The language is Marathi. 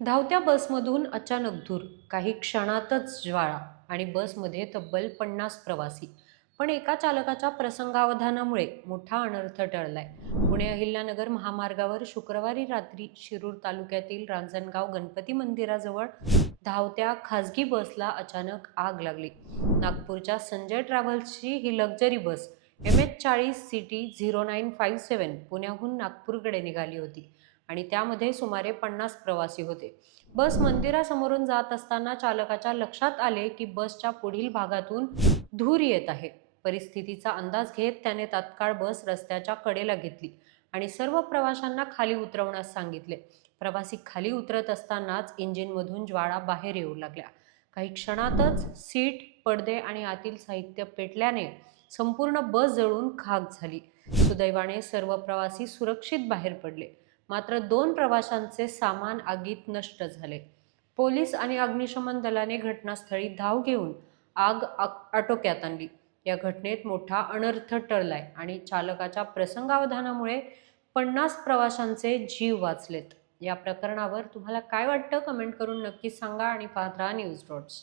धावत्या बसमधून अचानक धूर, काही क्षणातच ज्वाळा आणि बसमध्ये तब्बल 50 प्रवासी. पण एका चालकाच्या प्रसंगावधानामुळे मोठा अनर्थ टळलाय. पुणे अहिल्यानगर महामार्गावर शुक्रवारी रात्री शिरूर तालुक्यातील रांजणगाव गणपती मंदिराजवळ धावत्या खासगी बसला अचानक आग लागली. नागपूरच्या संजय ट्रॅव्हल्सची ही लक्झरी बस MH40 CT0957 पुण्याहून नागपूरकडे निघाली होती आणि त्यामध्ये सुमारे 50 प्रवासी होते. बस मंदिरासमोरून जात असताना चालकाच्या लक्षात आले की बसच्या पुढील भागातून धूर येत आहे. परिस्थितीचा अंदाज घेत त्याने तात्काळ बस रस्त्याच्या कडेला घेतली आणि सर्व प्रवाशांना खाली उतरवण्यास सांगितले. प्रवासी खाली उतरत असतानाच इंजिनमधून ज्वाळा बाहेर येऊ लागल्या. काही क्षणातच सीट, पडदे आणि आतील साहित्य पेटल्याने संपूर्ण बस जळून खाक झाली. सुदैवाने सर्व प्रवासी सुरक्षित बाहेर पडले. मात्र 2 प्रवाशांचे सामान आगीत नष्ट झाले. पोलीस आणि अग्निशमन दलाने घटनास्थळी धाव घेऊन आग आटोक्यात आणली. या घटनेत मोठा अनर्थ टळलाय आणि चालकाच्या प्रसंगावधानामुळे 50 प्रवाशांचे जीव वाचलेत. या प्रकरणावर तुम्हाला काय वाटतं? कमेंट करून नक्कीच सांगा आणि पाहत राहा न्यूज डॉट्स.